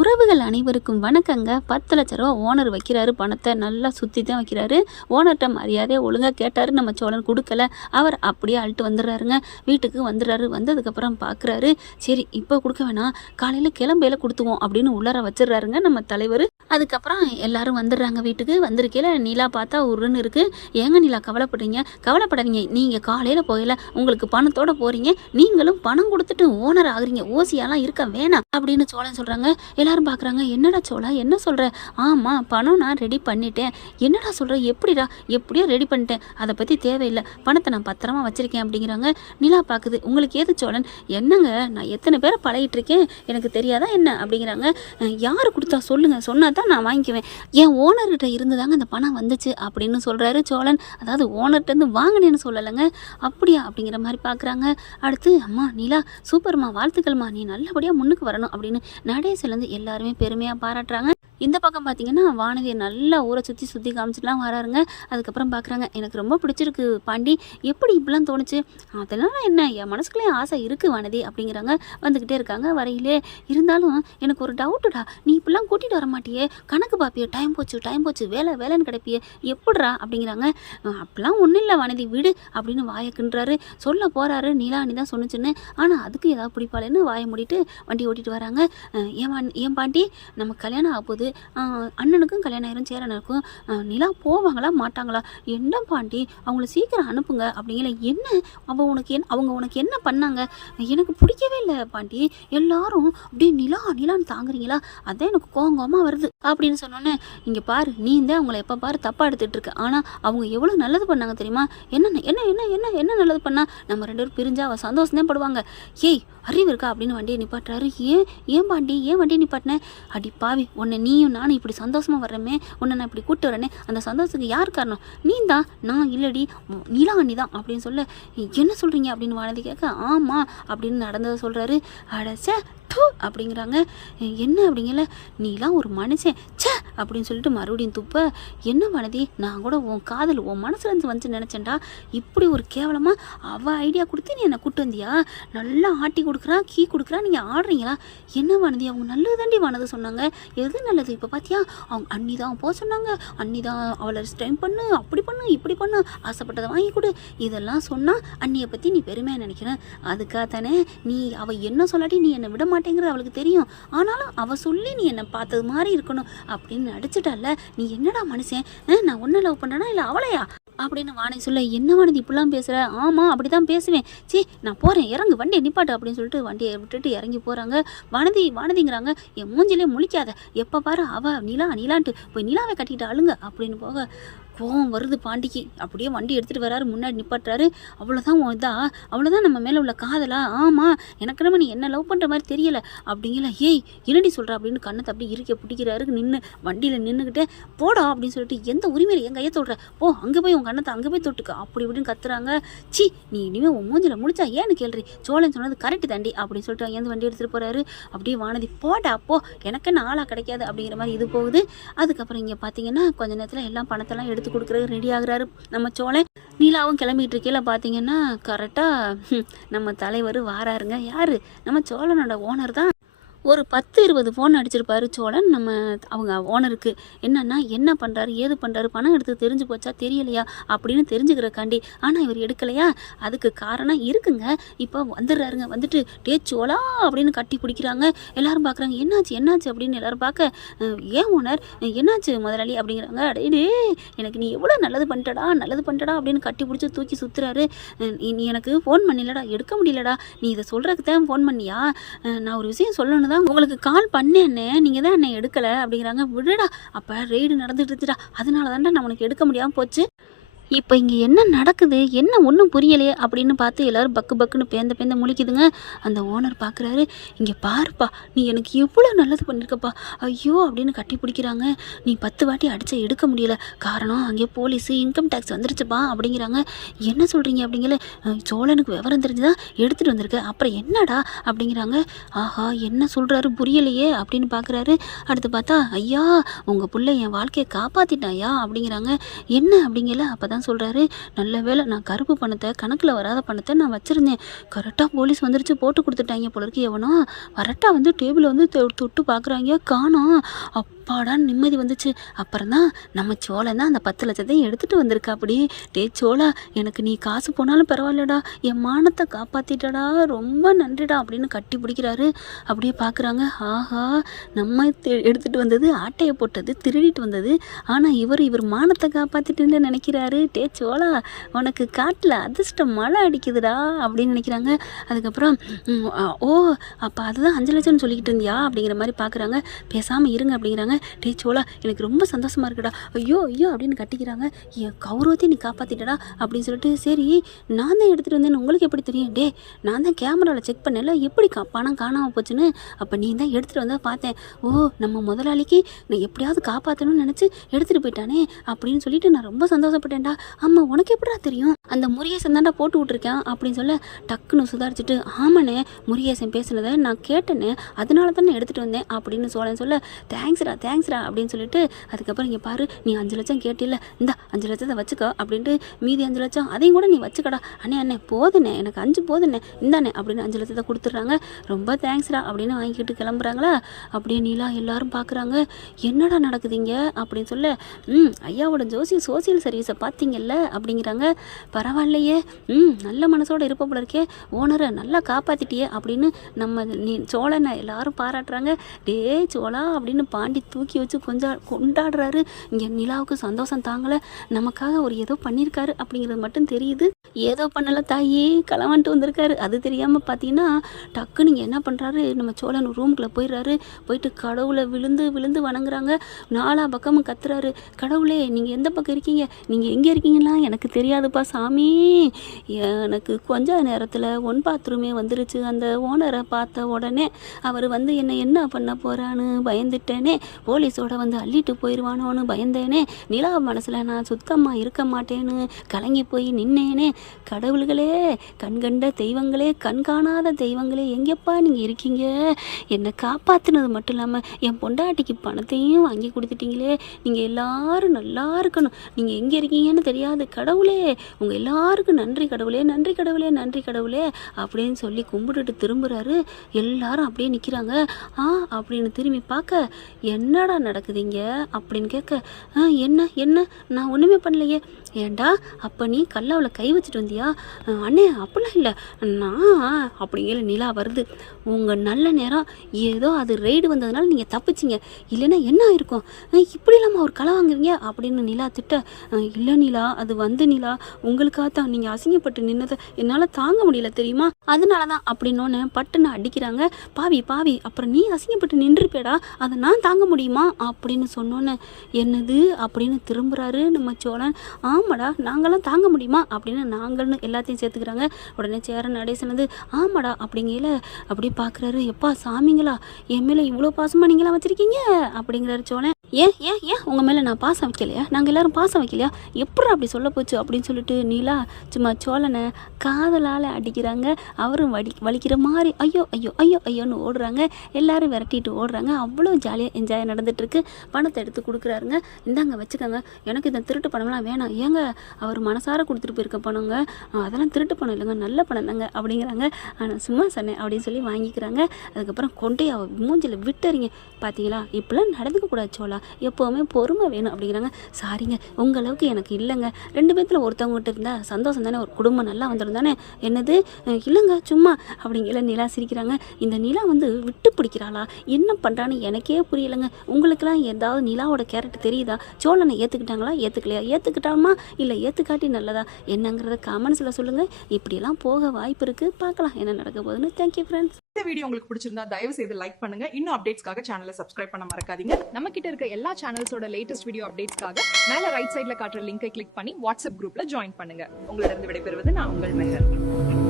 உறவுகள் அனைவருக்கும் வணக்கங்க. 10,00,000 ரூபா ஓனர் வைக்கிறாரு. பணத்தை நல்லா சுற்றி தான் வைக்கிறாரு. ஓனர்கிட்ட மரியாதையாக ஒழுங்காக கேட்டார். நம்ம சோழன் கொடுக்கல. அவர் அப்படியே அழுட்டு வந்துடுறாருங்க. வீட்டுக்கு வந்துடுறாரு. வந்ததுக்கப்புறம் பார்க்குறாரு, சரி இப்போ கொடுக்க வேணாம், காலையில் கிளம்பையில் கொடுத்துவோம் அப்படின்னு உள்ளார வச்சிடுறாருங்க நம்ம தலைவர். அதுக்கப்புறம் எல்லாரும் வந்துடுறாங்க வீட்டுக்கு. வந்திருக்கையில் நிலா பார்த்தா உருன்னு இருக்குது. ஏங்க நிலா கவலைப்படுறீங்க? கவலைப்படாதீங்க, நீங்கள் காலையில் போகல, உங்களுக்கு பணத்தோடு போகிறீங்க, நீங்களும் பணம் கொடுத்துட்டு ஓனர் ஆகுறீங்க, ஓசியாலாம் இருக்க வேணாம் அப்படின்னு சோழன் சொல்கிறாங்க. எல்லாரும் பார்க்குறாங்க, என்னடா சோழா என்ன சொல்கிற? ஆமாம், பணம் நான் ரெடி பண்ணிட்டேன். என்னடா சொல்கிற? எப்படிடா? எப்படியோ ரெடி பண்ணிட்டேன், அதை பற்றி தேவையில்லை, பணத்தை நான் பத்திரமா வச்சுருக்கேன் அப்படிங்கிறாங்க. நிலா பார்க்குது, உங்களுக்கு ஏது சோழன்? என்னங்க, நான் எத்தனை பேரை பழகிட்டுருக்கேன், எனக்கு தெரியாதா என்ன அப்படிங்கிறாங்க. யார் கொடுத்தா சொல்லுங்கள், சொன்னால் தான் நான் வாங்கிக்குவேன். என் ஓனர்கிட்ட இருந்து தாங்க அந்த பணம் வந்துச்சு அப்படின்னு சொல்கிறாரு சோழன். அதாவது ஓனர்கிட்டருந்து வாங்கினேன்னு சொல்லலைங்க. அப்படியா அப்படிங்கிற மாதிரி பார்க்குறாங்க. அடுத்து, அம்மா நிலா சூப்பர்மா, வாழ்த்துக்கள்மா, நீ நல்லபடியாக முன்னுக்கு வரணும் அப்படின்னு நடேசிலேருந்து எல்லாருமே பெருமையாக பாராட்டுறாங்க. இந்த பக்கம் பார்த்தீங்கன்னா வானதியை நல்லா ஊரை சுற்றி காமிச்சிட்டுலாம் வராருங்க. அதுக்கப்புறம் பார்க்குறாங்க, எனக்கு ரொம்ப பிடிச்சிருக்கு பாண்டி, எப்படி இப்படிலாம் தோணுச்சு? அதெல்லாம் என்ன, என் மனசுக்குள்ளேயே ஆசை இருக்குது வானதி அப்படிங்கிறாங்க. வந்துக்கிட்டே இருக்காங்க. வரையிலே இருந்தாலும் எனக்கு ஒரு டவுட்டுடா, நீ இப்படிலாம் கூட்டிகிட்டு வர மாட்டியே, கணக்கு பார்ப்பியே, டைம் போச்சு வேலை வேலைன்னு கிடைப்பியே, எப்படிரா அப்படிங்கிறாங்க. அப்படிலாம் ஒன்றும் இல்லை வானதி, விடு அப்படின்னு வாயை கிண்டுறாரு. சொல்ல போகிறாரு, நீலானி தான் சொன்னுச்சுன்னு. ஆனால் அதுக்கு ஏதாவது பிடிப்பாளேன்னு வாயை மூடிட்டு வண்டி ஓட்டிகிட்டு வராங்க. ஏன் பாண்டி, நம்ம கல்யாணம் ஆகுது, அண்ணனுக்கும் கல்யாணம் ஆயிரும், சேரனுக்கும். நிலா போவாங்களா மாட்டாங்களா? என்ன பாண்டி, அவங்கள சீக்கிரம் அனுப்புங்க அப்படிங்கிற. என்ன அவங்க உனக்கு என்ன பண்ணாங்க? எனக்கு பிடிக்கவே இல்லை பாண்டி, எல்லாரும் அப்படியே நிலான்னு தாங்குறீங்களா, அதான் எனக்கு கோவமாக வருது அப்படின்னு சொன்னோன்னே, இங்கே பாரு, நீ தான் அவங்கள எப்போ பாரு தப்பாக எடுத்துகிட்டு இருக்க. ஆனால் அவங்க எவ்வளோ நல்லது பண்ணாங்க தெரியுமா? என்ன என்ன என்ன என்ன என்ன நல்லது பண்ணா? நம்ம 2 பேரும் பிரிஞ்சா அவள் சந்தோஷம் தான் படுவாங்க. ஏய், அறிவு இருக்கா அப்படின்னு வண்டியை நிப்பாட்டுறாரு. ஏன் பாண்டி, ஏன் வண்டியை நிப்பாட்டினேன்? அடி பாவி, உன்னை நீயும் நானும் இப்படி சந்தோஷமாக வர்றமே, உன்னை நான் இப்படி கூப்பிட்டு வரேனே, அந்த சந்தோஷத்துக்கு யார் காரணம்? நீ தான், நான் இல்லடி, நிலா அண்ணி தான் அப்படின்னு சொல்ல. என்ன சொல்கிறீங்க அப்படின்னு வானதி கேட்க, ஆமாம் அப்படின்னு நடந்ததை சொல்கிறாரு. அடச்சே அப்படிங்கிறாங்க. என்ன அப்படிங்கல, நீலாம் ஒரு மனுஷன் சே அப்படின்னு சொல்லிட்டு மறுபடியும் துப்ப. என்ன வானதி, நான் கூட உன் காதல் உன் மனசுலேருந்து வந்து நினச்சேன்டா, இப்படி ஒரு கேவலமாக அவள் ஐடியா கொடுத்து நீ என்னை கூட்டு வந்தியா? நல்லா ஆட்டி கொடுக்குறா, கீ கொடுக்குறா, நீங்கள் ஆடுறீங்களா? என்ன வானதி, அவங்க நல்லது தாண்டி வானது சொன்னாங்க. எது நல்லது? இப்போ பார்த்தியா, அவங்க அண்ணி தான் போக சொன்னாங்க, அண்ணி தான் அவளை டைம் பண்ணு, அப்படி பண்ணு, இப்படி பண்ணு, ஆசைப்பட்டதை வாங்கி கொடு, இதெல்லாம் சொன்னால் அண்ணியை பற்றி நீ பெருமையாக நினைக்கிறேன். அதுக்காக தானே நீ அவள் என்ன சொல்லாட்டி நீ என்னை விட மாட்டேங்கிறது அவளுக்கு தெரியும். ஆனாலும் அவள் சொல்லி நீ என்னை பார்த்தது மாதிரி இருக்கணும் அப்படின்னு நடிச்சிட்டால. நீ என்னடா மனுஷன், நான் ஒன்றை லவ் பண்ணுறேனா இல்லை அவளையா அப்படின்னு வானதி சொல்ல. என்ன வானதி இப்படிலாம் பேசுகிற? ஆமாம் அப்படி தான் பேசுவேன். நான் போகிறேன், இறங்கு, வண்டியை நிப்பாட்டு அப்படின்னு சொல்லிட்டு வண்டியை விட்டுட்டு இறங்கி போகிறாங்க. வானதிங்கிறாங்க, என் மூஞ்சிலே முழிக்காத, எப்போ பாரு அவள் நிலான்ட்டு போய் நிலாவை கட்டிக்கிட்டு அழுங்க அப்படின்னு போக கோவம் வருது பாண்டிக்கு. அப்படியே வண்டி எடுத்துகிட்டு வராரு, முன்னாடி நிப்பாட்டுறாரு. அவ்வளோதான் நம்ம மேலே உள்ள காதலா? ஆமாம், எனக்கு நம்ம நீ என்ன லவ் பண்ணுற மாதிரி தெரியலை அப்படிங்கல. ஏய் என்னடி சொல்கிற அப்படின்னு கண்ணத்தை அப்படி இருக்க பிடிக்கிறாரு. வண்டியில் நின்றுக்கிட்டே போடா அப்படின்னு சொல்லிட்டு, எந்த உரிமையில் என் கையை தொடுற, போ அங்கே போய் உன் கண்ணத்தை அங்கே போய் தொட்டுக்க அப்படி இப்படின்னு கத்துறாங்க. நீ இனிமேல் உன் மூஞ்சில் முடிச்சா ஏன்னு கேள்றி, சோழன் சொன்னது கரெக்டு தாண்டி அப்படின்னு சொல்லிட்டு அங்கேருந்து வண்டி எடுத்துகிட்டு போகிறாரு. அப்படியே வானதி போடா போ, எனக்கு என்ன ஆளாக கிடைக்காது அப்படிங்கிற மாதிரி இது போகுது. அதுக்கப்புறம் இங்கே பார்த்தீங்கன்னா கொஞ்ச நேரத்தில் எல்லாம் பணத்தெல்லாம் எடுத்து கொடுக்குறது ரெடி ஆகுறாரு நம்ம சோழன். நீலாவும் கிளம்பிட்டு இருக்கையில் பார்த்தீங்கன்னா கரெக்டாக நம்ம தலைவர் வாராருங்க. யார்? நம்ம சோழனோட ஓனர் தான். ஒரு 10-20 ஃபோன் அடிச்சிருப்பாரு சோழன் அவங்க ஓனருக்கு. என்னன்னா, என்ன பண்ணுறாரு, ஏது பண்ணுறாரு, பணம் எடுத்து தெரிஞ்சு போச்சா தெரியலையா அப்படின்னு தெரிஞ்சுக்கிறக்காண்டி. ஆனால் இவர் எடுக்கலையா? அதுக்கு காரணம் இருக்குங்க. இப்போ வந்துடுறாருங்க. வந்துட்டு டே சோழா அப்படின்னு கட்டி பிடிக்கிறாங்க. எல்லாரும் பார்க்குறாங்க, என்னாச்சு அப்படின்னு எல்லாரும் பார்க்க, ஏன் ஓனர் என்னாச்சு முதலாளி அப்படிங்கிறாங்க. அடே எனக்கு நீ எவ்வளோ நல்லது பண்ணிட்டடா அப்படின்னு கட்டி பிடிச்சி தூக்கி சுற்றுறாரு. நீ எனக்கு ஃபோன் பண்ணிலடா, எடுக்க முடியலடா, நீ இதை சொல்கிறதுக்கு தான் ஃபோன் பண்ணியா? நான் ஒரு விஷயம் சொல்லணும் தான் உங்களுக்கு கால் பண்ணேன்னே, நீங்கள் தான் என்னை எடுக்கலை அப்படிங்கிறாங்க. விடுடா, அப்போ ரெய்டு நடந்துட்டு இருந்துடா, அதனால தான்டா நான் உனக்கு எடுக்க முடியாமல் போச்சு. இப்போ இங்கே என்ன நடக்குது, என்ன ஒன்றும் புரியலையே அப்படின்னு பார்த்து எல்லோரும் பக்குன்னு பேந்த முழிக்குதுங்க. அந்த ஓனர் பார்க்குறாரு, இங்கே பாருப்பா, நீ எனக்கு எவ்வளோ நல்லது பண்ணியிருக்கப்பா, ஐயோ அப்படின்னு கட்டி பிடிக்கிறாங்க. நீ 10 வாட்டி அடித்தா எடுக்க முடியல, காரணம் அங்கே போலீஸு இன்கம் டேக்ஸ் வந்துருச்சுப்பா அப்படிங்கிறாங்க. என்ன சொல்கிறீங்க அப்படிங்கிற. சோழனுக்கு விவரம் தெரிஞ்சுதான் எடுத்துகிட்டு வந்திருக்க, அப்புறம் என்னடா அப்படிங்கிறாங்க. ஆஹா, என்ன சொல்கிறாரு புரியலையே அப்படின்னு பார்க்குறாரு. அடுத்து பார்த்தா, ஐயா உங்கள் பிள்ளை என் வாழ்க்கையை காப்பாற்றிட்டாயா அப்படிங்கிறாங்க. என்ன அப்படிங்கல. அப்போ தான் தான் சொல்கிறாரு, நல்ல வேளை நான் கருப்பு பணத்தை கணக்கில் வராத பணத்தை நான் வச்சுருந்தேன். கரெக்டாக போலீஸ் வந்துருச்சு, போட்டு கொடுத்துட்டாங்க போல இருக்கு. எவனோ கரெக்டாக வந்து டேபிளை வந்து தொட்டு பார்க்குறாங்க, காணோம். அப்பாடான்னு நிம்மதி வந்துச்சு. அப்புறம் தான் நம்ம சோழன் தான் அந்த 10 லட்சத்தையும் எடுத்துகிட்டு வந்திருக்கா. அப்படி டே சோழா, எனக்கு நீ காசு போனாலும் பரவாயில்லடா, என் மானத்தை காப்பாற்றிட்டடா, ரொம்ப நன்றிடா அப்படின்னு கட்டி பிடிக்கிறாரு. அப்படியே பார்க்குறாங்க, ஆஹா நம்ம எடுத்துகிட்டு வந்தது ஆட்டையை போட்டது, திருடிட்டு வந்தது. ஆனால் இவர் மானத்தை காப்பாற்றிட்டுன்னு நினைக்கிறாரு. டே சோழா, உனக்கு காட்டில் அதிர்ஷ்டம் மழை அடிக்குதுடா அப்படின்னு நினைக்கிறாங்க. அதுக்கப்புறம் ஓ அப்போ அதுதான் 5 லட்சம்னு சொல்லிக்கிட்டு இருந்தியா அப்படிங்கிற மாதிரி பார்க்குறாங்க. பேசாமல் இருங்க அப்படிங்கிறாங்க. டே சோழா, எனக்கு ரொம்ப சந்தோஷமாக இருக்குடா, ஐயோ ஐயோ அப்படின்னு கட்டிக்கிறாங்க. என் கௌரவத்தையும் நீ காப்பாற்றிட்டடா அப்படின்னு சொல்லிட்டு, சரி நான் தான் எடுத்துகிட்டு வந்தேன்னு உங்களுக்கு எப்படி தெரியும்? டே நான் தான் கேமராவில் செக் பண்ணல, எப்படி பணம் காணாமல் போச்சுன்னு. அப்போ நீ தான் எடுத்துகிட்டு வந்தால் பார்த்தேன். ஓ நம்ம முதலாளிக்கு நான் எப்படியாவது காப்பாற்றணும்னு நினச்சி எடுத்துகிட்டு போயிட்டானே அப்படின்னு சொல்லிட்டு நான் ரொம்ப சந்தோஷப்பட்டேன்டா. ஆமாம், உனக்கு எப்படா தெரியும்? அந்த முருகேசன் தாண்டா போட்டு விட்ருக்கேன் அப்படின்னு சொல்ல, டக்குன்னு சுதாரிச்சுட்டு, ஆமாண்ணே முருகேசன் பேசுனதை நான் கேட்டேனே, அதனால தான் நான் எடுத்துகிட்டு வந்தேன் அப்படின்னு சோழன் சொல்ல, தேங்க்ஸ்ரா அப்படின்னு சொல்லிட்டு, அதுக்கப்புறம் இங்கே பாரு, நீ 5 லட்சம் கேட்டில்ல, இந்த 5 லட்சத்தை வச்சுக்கோ அப்படின்ட்டு மீதி 5 லட்சம் அதையும் கூட நீ வச்சுக்கடா. அண்ணே போதுண்ணே, எனக்கு 5 போதுண்ணே, இந்தாண்ணே அப்படின்னு 5 லட்சத்தை கொடுத்துட்றாங்க. ரொம்ப தேங்க்ஸ்ரா அப்படின்னு வாங்கிக்கிட்டு கிளம்புறாங்களா. அப்படியே நீலா எல்லாரும் பார்க்குறாங்க, என்னடா நடக்குதுங்க அப்படின்னு சொல்ல, ஐயாவோட சோசியல் சர்வீஸை பார்த்தீங்கல்ல அப்படிங்கிறாங்க. பரவாயில்லையே, நல்ல மனசோட இருப்ப போல இருக்கே, ஓனரை நல்லா காப்பாற்றிட்டியே அப்படின்னு நம்ம சோழனை எல்லாரும் பாராட்டுறாங்க. டே சோழா அப்படின்னு பாண்டி தூக்கி வச்சு கொஞ்சம் கொண்டாடுறாரு. இங்கே நிலாவுக்கு சந்தோஷம் தாங்கலை, நமக்காக ஒரு ஏதோ பண்ணியிருக்காரு அப்படிங்கிறது மட்டும் தெரியுது. ஏதோ பண்ணலை தாயி, களவான்ட்டு வந்திருக்காரு. அது தெரியாமல் பார்த்தீங்கன்னா டக்கு நீங்கள் என்ன பண்ணுறாரு, நம்ம சோழன் ரூமுக்குள்ளே போயிடுறாரு. போயிட்டு கடவுளை விழுந்து வணங்குறாங்க. 4 பக்கமும் கத்துறாரு, கடவுளே நீங்கள் எந்த பக்கம் இருக்கீங்க, நீங்கள் எங்கே இருக்கீங்களா எனக்கு தெரியாதுப்பா சாமி, எனக்கு கொஞ்ச நேரத்தில் ஒன் பாத்ரூமே வந்துருச்சு. அந்த ஓனரை பார்த்த உடனே அவர் வந்து என்னை என்ன பண்ண போகிறான்னு பயந்துட்டேனே, போலீஸோட வந்து அள்ளிட்டு போயிடுவானோன்னு பயந்தேனே, நிலா மனசில் நான் சுத்தமாக இருக்க மாட்டேன்னு கலங்கி போய் நின்னேனே. கடவுள்களே, கண்கண்ட தெய்வங்களே, கண்காணாத தெய்வங்களே, எங்கேப்பா நீங்கள் இருக்கீங்க? என்னை காப்பாற்றினது மட்டும் இல்லாமல் என் பொண்டாட்டிக்கு பணத்தையும் வாங்கி கொடுத்துட்டீங்களே, நீங்கள் எல்லாரும் நல்லா இருக்கணும், நீங்கள் எங்கே இருக்கீங்கன்னு தெரியாது கடவுளே, உங்கள் எல்லாருக்கும் நன்றி கடவுளே, நன்றி கடவுளே, நன்றி கடவுளே அப்படின்னு சொல்லி கும்பிட்டுட்டு திரும்புகிறாரு. எல்லாரும் அப்படியே நிற்கிறாங்க. அப்படின்னு திரும்பி பார்க்க, என்னடா நடக்குதுங்க அப்படின்னு கேட்க, என்ன நான் ஒன்றுமே பண்ணலையே. ஏண்டா அப்போ நீ கல்லாவில் கை வச்சுட்டு வந்தியா? அண்ணே அப்படிலாம் இல்லை, நான் அப்படிங்கிற நிலா வருது. உங்கள் நல்ல நேரம் ஏதோ அது ரெய்டு வந்ததுனால நீங்கள் தப்பிச்சிங்க, இல்லைன்னா என்ன ஆயிருக்கும்? இப்படி இல்லாமல் அவர் களை வாங்குவீங்க அப்படின்னு நிலா திட்ட, இல்லை நிலா, அது வந்து நிலா உங்களுக்காகத்தான், நீங்கள் அசிங்கப்பட்டு நின்னதை என்னால் தாங்க முடியல தெரியுமா, அதனால தான் அப்படின்னோன்னு பட்டுன்னு அடிக்கிறாங்க. பாவி அப்புறம் நீ அசிங்கப்பட்டு நின்றுப்பேடா, அதை நான் தாங்க முடியுமா அப்படின்னு சொன்னோன்னே, என்னது அப்படின்னு திரும்புகிறாரு நம்ம சோழன். ஆமாடா, நாங்களாம் தாங்க முடியுமா அப்படின்னு நாங்கள்னு எல்லாத்தையும் சேர்த்துக்கிறாங்க. உடனே சேரன் நடேசனது ஆமாடா அப்படிங்கல அப்படி பார்க்குறாரு. எப்பா சாமிங்களா, என் மேலே இவ்வளோ பாசமாக நீங்களாம் வச்சுருக்கீங்க அப்படிங்கிறாரு சோழன். ஏன் உங்கள் மேலே நான் பாசம் வைக்கலையா, நாங்கள் எல்லோரும் பாசம் வைக்கலையா, எப்படி அப்படி சொல்ல போச்சு அப்படின்னு சொல்லிட்டு நீலா சும்மா சோழனை காதலால் அடிக்கிறாங்க. அவரும் வலிக்கிற மாதிரி ஐயோன்னு ஓடுறாங்க. எல்லாரும் விரட்டிட்டு ஓடுறாங்க. அவ்வளோ ஜாலியாக என்ஜாய் நடந்துகிட்ருக்கு. பணத்தை எடுத்து கொடுக்குறாருங்க. இந்தாங்க வச்சுக்கோங்க, எனக்கு இந்த திருட்டு பணம்லாம் வேணாம். ஏங்க அவர் மனசார கொடுத்துட்டு போயிருக்க பணங்க, அதெல்லாம் திருட்டு பணம் இல்லைங்க, நல்ல பணம் தாங்க அப்படிங்கிறாங்க. ஆனால் சும்மா சொன்னேன் அப்படின்னு சொல்லி வாங்கிக்கிறாங்க. அதுக்கப்புறம் கொண்டே அவள் மூஞ்சில் விட்டுறீங்க, பார்த்தீங்களா இப்படிலாம் நடந்துக்கக்கூடாது சோழா, எப்போவுமே பொறுமை வேணும் அப்படிங்கிறாங்க. சாரிங்க, உங்களவுக்கு எனக்கு இல்லைங்க, 2 பேர்த்தில் ஒருத்தவங்ககிட்ட இருந்தால் சந்தோஷம் தானே, ஒரு குடும்பம் நல்லா வந்துடும் தானே. என்னது இல்லைங்க சும்மா அப்படிங்கிற நிலா சிரிக்கிறாங்க. இந்த நிலா வந்து விட்டு பிடிக்கிறாளா, என்ன பண்ணுறான்னு எனக்கே புரியலைங்க. உங்களுக்கெல்லாம் ஏதாவது நிலாவோட கேரக்டர் தெரியுதா? சோழனை ஏற்றுக்கிட்டாங்களா, ஏற்றுக்கலையா, ஏற்றுக்கிட்டாமா இல்லை ஏற்றுக்காட்டி நல்லதா என்னங்கிறத கமெண்ட்ஸில் சொல்லுங்கள். இப்படியெல்லாம் போக வாய்ப்பு இருக்குது, பார்க்கலாம் என்ன நடக்க போகுதுன்னு. Thank you friends. இந்த வீடியோ உங்களுக்கு பிடிச்சிருந்தா தயவு செய்து லைக் பண்ணுங்க. இன்னும் அப்டேட்ஸ்க்காக சேனலை சப்ஸ்கிரைப் பண்ண மறக்காதீங்க. நம்ம கிட்ட இருக்க எல்லா சேனல்ஸோட லேட்டஸ்ட் வீடியோ அப்டேட்ஸ்க்காக மேல ரைட் சைட்ல காட்டுற லிங்கை கிளிக் பண்ணி வாட்ஸ்அப் குரூப்ல ஜாயின் பண்ணுங்க. உங்களிடம் விடைபெறுவது நான் உங்கள் மெஹர்.